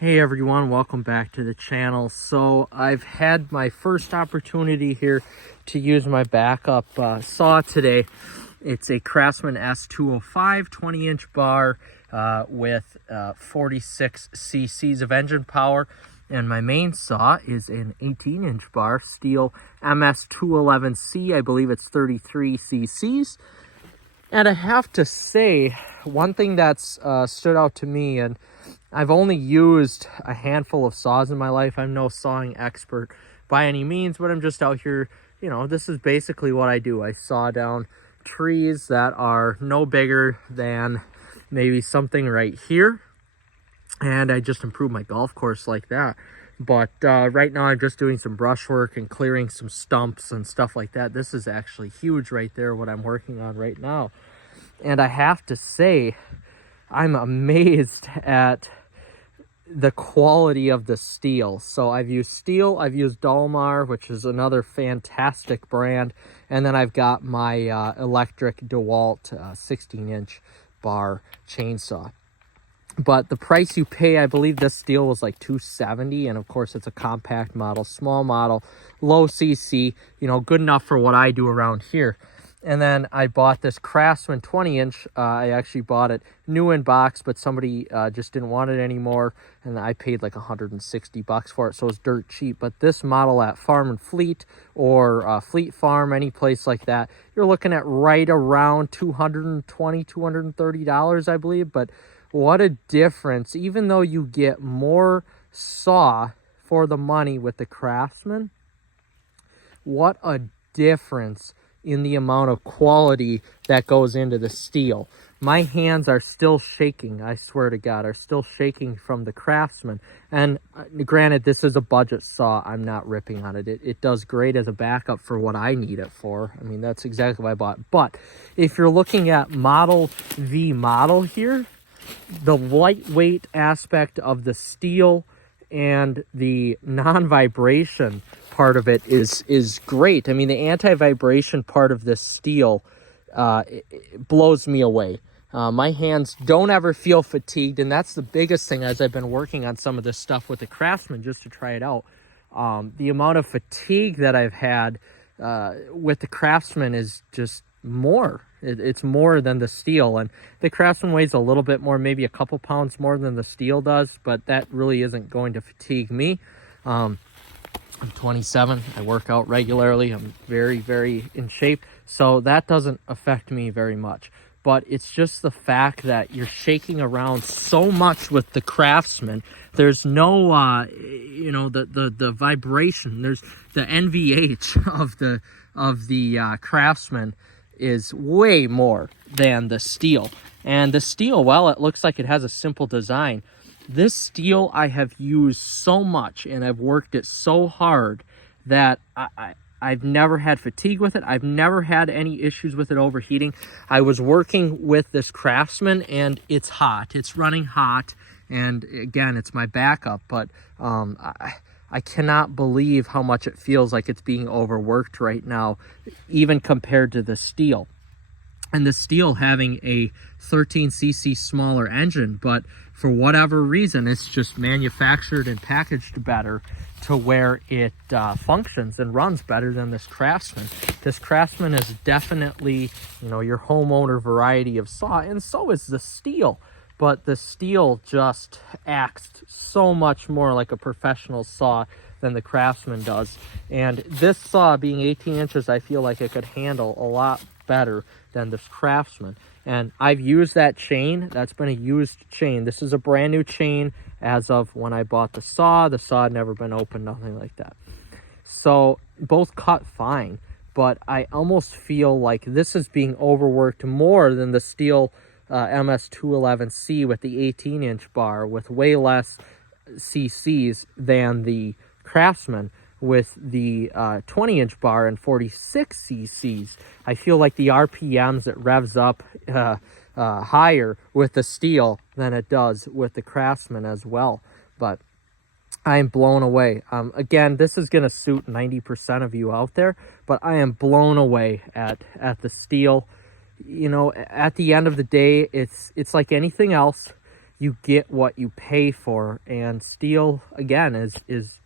Hey everyone, welcome back to the channel. So I've had my first opportunity here to use my backup saw today. It's a Craftsman S205 20-inch bar with 46 cc's of engine power. And my main saw is an 18-inch bar, Stihl MS211C. I believe it's 33 cc's. And I have to say, one thing that's stood out to me, and I've only used a handful of saws in my life. I'm no sawing expert by any means, but I'm just out here, this is basically what I do. I saw down trees that are no bigger than maybe something right here, and I just improve my golf course like that. But right now I'm just doing some brushwork and clearing some stumps and stuff like that. This is actually huge right there, what I'm working on right now. And I have to say, I'm amazed at the quality of the Stihl. So I've used Stihl, I've used Dalmar, which is another fantastic brand, and then I've got my electric DeWalt 16-inch bar chainsaw. But the price you pay, I believe this Stihl was like $270, and of course it's a compact model, small model, low cc, good enough for what I do around here. And then I bought this Craftsman 20-inch. I actually bought it new in box, but somebody just didn't want it anymore, and I paid like $160 for it, so it was dirt cheap. But this model at Farm and Fleet or Fleet Farm, any place like that, you're looking at right around $220, $230, I believe. But what a difference, even though you get more saw for the money with the Craftsman, what a difference in the amount of quality that goes into the Stihl. My hands are still shaking, I swear to God, are still shaking from the Craftsman. And granted, this is a budget saw. I'm not ripping on it. It does great as a backup for what I need it for. I mean, that's exactly what I bought. But if you're looking at model v model here, the lightweight aspect of the Stihl and the non-vibration part of it is great. I mean, the anti-vibration part of this Stihl it blows me away. My hands don't ever feel fatigued, and that's the biggest thing as I've been working on some of this stuff with the Craftsman just to try it out. The amount of fatigue that I've had with the Craftsman is just more. It's more than the Stihl, and the Craftsman weighs a little bit more, maybe a couple pounds more than the Stihl does, but that really isn't going to fatigue me. I'm 27. I work out regularly. I'm very, very in shape, so that doesn't affect me very much. But it's just the fact that you're shaking around so much with the Craftsman. There's no, the vibration. There's the NVH of the Craftsman is way more than the Stihl. And the Stihl, well, it looks like it has a simple design. This Stihl I have used so much, and I've worked it so hard that I've never had fatigue with it. I've never had any issues with it overheating. I was working with this Craftsman, and it's hot. It's running hot, and again, it's my backup, but I cannot believe how much it feels like it's being overworked right now, even compared to the Stihl. And the Stihl having a 13cc smaller engine, but for whatever reason, it's just manufactured and packaged better to where it functions and runs better than this Craftsman. This Craftsman is definitely, your homeowner variety of saw, and so is the Stihl. But the Stihl just acts so much more like a professional saw than the Craftsman does. And this saw being 18 inches, I feel like it could handle a lot better than this Craftsman. And I've used that chain. That's been a used chain. This is a brand new chain as of when I bought the saw. The saw had never been opened, nothing like that. So both cut fine, but I almost feel like this is being overworked more than the Stihl MS211C with the 18-inch bar with way less cc's than the Craftsman with the 20-inch bar and 46 cc's. I feel like the RPMs, it revs up higher with the Stihl than it does with the Craftsman as well. But I am blown away. Again, this is going to suit 90% of you out there, but I am blown away at the Stihl. At the end of the day, it's like anything else. you get what you pay for. And Stihl, again, is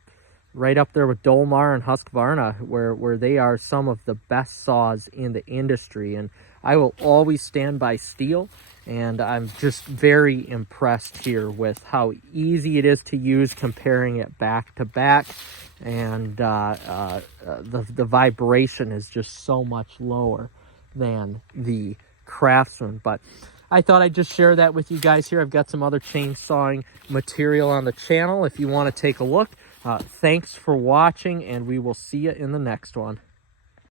right up there with Dolmar and Husqvarna, where they are some of the best saws in the industry. And I will always stand by Stihl, and I'm just very impressed here with how easy it is to use, comparing it back to back. And the vibration is just so much lower than the Craftsman. But I thought I'd just share that with you guys here. I've got some other chainsawing material on the channel if you want to take a look. Thanks for watching, and we will see you in the next one.